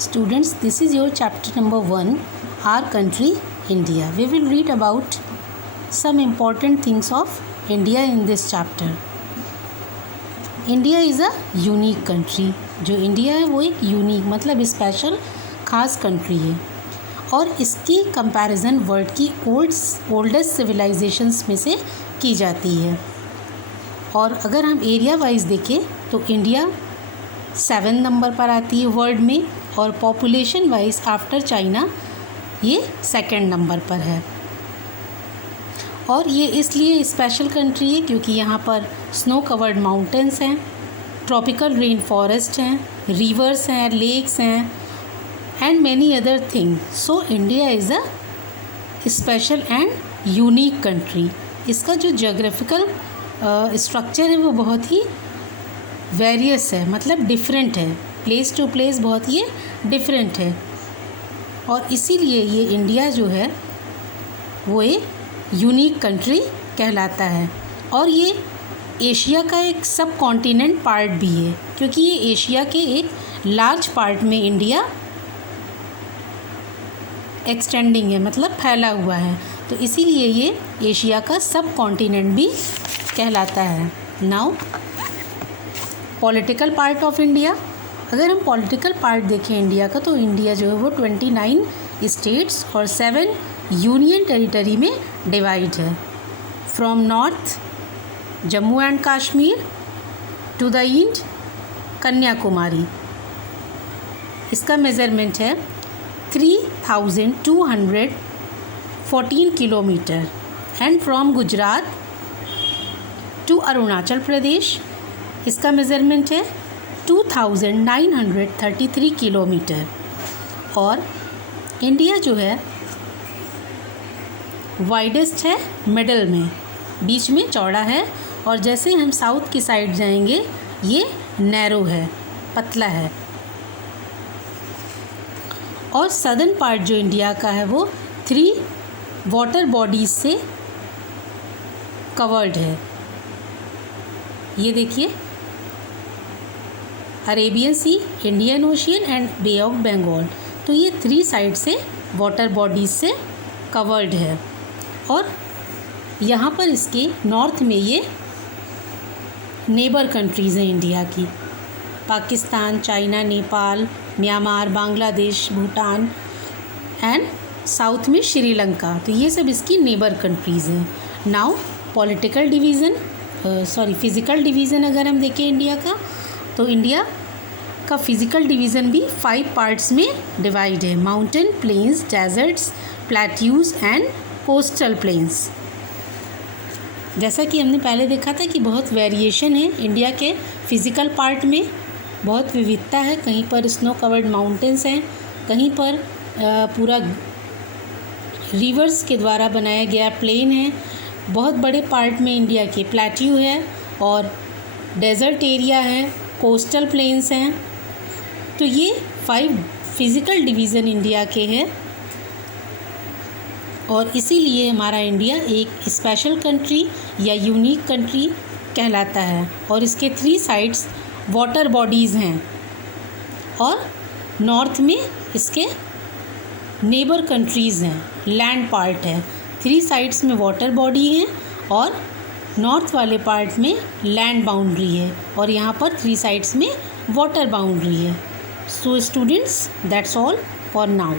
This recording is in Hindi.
Students, this is your chapter number 1, Our Country, India. We will read about some important things of India in this chapter. India is a unique country. जो इंडिया है वो एक यूनिक मतलब स्पेशल ख़ास कंट्री है और इसकी कंपैरिजन वर्ल्ड की ओल्डेस्ट सिविलाइजेशंस में से की जाती है। और अगर हम एरिया वाइज देखें तो इंडिया 7 नंबर पर आती है वर्ल्ड में और पॉपुलेशन वाइज आफ्टर चाइना ये 2nd नंबर पर है। और ये इसलिए स्पेशल कंट्री है क्योंकि यहाँ पर स्नो कवर्ड माउंटेंस हैं, ट्रॉपिकल रेन फॉरेस्ट हैं, रिवर्स हैं, लेक्स हैं and many other thing. So India is a special and unique country. इसका जो जोग्राफिकल स्ट्रक्चर है वो बहुत ही वेरियस है मतलब डिफरेंट है, प्लेस टू प्लेस बहुत ही डिफरेंट है और इसीलिए ये इंडिया जो है वो एक यूनिक कंट्री कहलाता है। और ये एशिया का एक सब कॉन्टिनेंट पार्ट भी है क्योंकि ये एशिया के एक लार्ज पार्ट में इंडिया एक्सटेंडिंग है मतलब फैला हुआ है, तो इसीलिए ये एशिया का सब कॉन्टिनेंट भी कहलाता है। Now political part of India, अगर हम पॉलिटिकल पार्ट देखें इंडिया का तो इंडिया जो है वो 29 स्टेट्स और 7 यूनियन टेरिटरी में डिवाइड है। From north Jammu and Kashmir to the east Kanyakumari. इसका मेज़रमेंट है 3214 kilometre and from Gujarat to Arunachal Pradesh इसका मेज़रमेंट है 2933 किलोमीटर। और इंडिया जो है वाइडेस्ट है मिडल में, बीच में चौड़ा है और जैसे हम साउथ की साइड जाएंगे ये नैरो है, पतला है। और सदर्न पार्ट जो इंडिया का है वो 3 वाटर बॉडीज़ से कवर्ड है। ये देखिए Arabian sea, Indian ocean and bay of Bengal, तो ये 3 साइड से वाटर बॉडीज़ से कवर्ड है। और यहाँ पर इसके नॉर्थ में ये नेबर कंट्रीज़ हैं इंडिया की, Pakistan, China, Nepal, Myanmar, Bangladesh, Bhutan and south में श्रीलंका, तो ये सब इसकी नेबर कंट्रीज़ हैं। Now political division physical division अगर हम देखें इंडिया का तो इंडिया का फिज़िकल डिवीज़न भी 5 पार्ट्स में डिवाइड है। Mountain, plains, deserts, plateaus and coastal plains. जैसा कि हमने पहले देखा था कि बहुत वेरिएशन है इंडिया के फिज़िकल पार्ट में, बहुत विविधता है। कहीं पर स्नो कवर्ड माउंटेंस हैं, कहीं पर पूरा रिवर्स के द्वारा बनाया गया प्लेन है, बहुत बड़े पार्ट में इंडिया के प्लेट्यू है और डेजर्ट एरिया है, कोस्टल प्लेन्स हैं। तो ये 5 फिज़िकल डिवीज़न इंडिया के हैं और इसीलिए हमारा इंडिया एक स्पेशल कंट्री या यूनिक कंट्री कहलाता है। और इसके 3 साइड्स वाटर बॉडीज़ हैं और नॉर्थ में इसके नेबर कंट्रीज़ हैं, लैंड पार्ट है। 3 साइड्स में वाटर बॉडी है और नॉर्थ वाले पार्ट में लैंड बाउंड्री है और यहाँ पर 3 साइड्स में वाटर बाउंड्री है। So students, that's all for now.